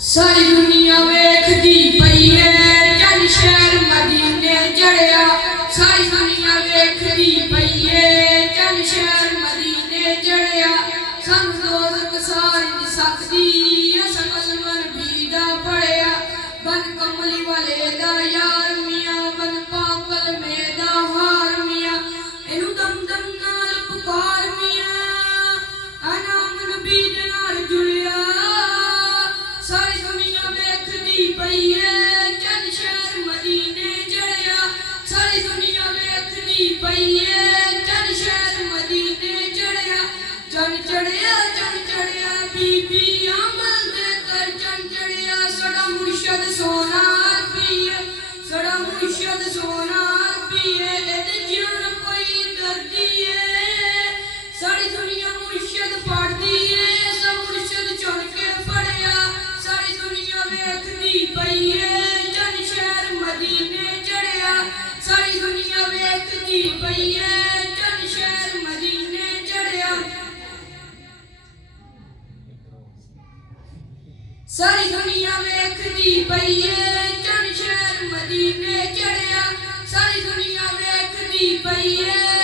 सारी दुनिया वेखदी पई है जन शहर मदीने जड़िया। सारी दुनिया वेखदी पई है जन शहर मदीने जड़िया। सानू दोज़ख सारी दी सकदी असां कलमन बीदा पढ़िया। बन कमली वाले दा यार मियां बन पागल मेदा हार मियां। इनू दम दम नाल पुकार मियां अनाम नबी दे नाल जुड़िया। सारी दुनिया वेखदी पई है जन शहर मदीने जड़िया। सारी दुनिया वेखदी पई है जन शहर मदीने जड़िया। जन चढ़िया बीबी अमल दे कर जन चढ़िया। सड़ा मुर्शद सोना पिए सड़ा मुर्शद सोना पिए एदे जान कोई दर्दी है। सारी दुनिया मुर्शद पढ़दी है सब मुर्शद चुन के पढ़िया। सारी दुनिया वेखदी पई है जन शहर मदीने जड़िया। सारी दुनिया वेखदी पई है जन शहर मदीने जड़िया। सारी दुनिया वेखदी पई है जन शहर मदीने जड़िया। सारी दुनिया वेखदी पई है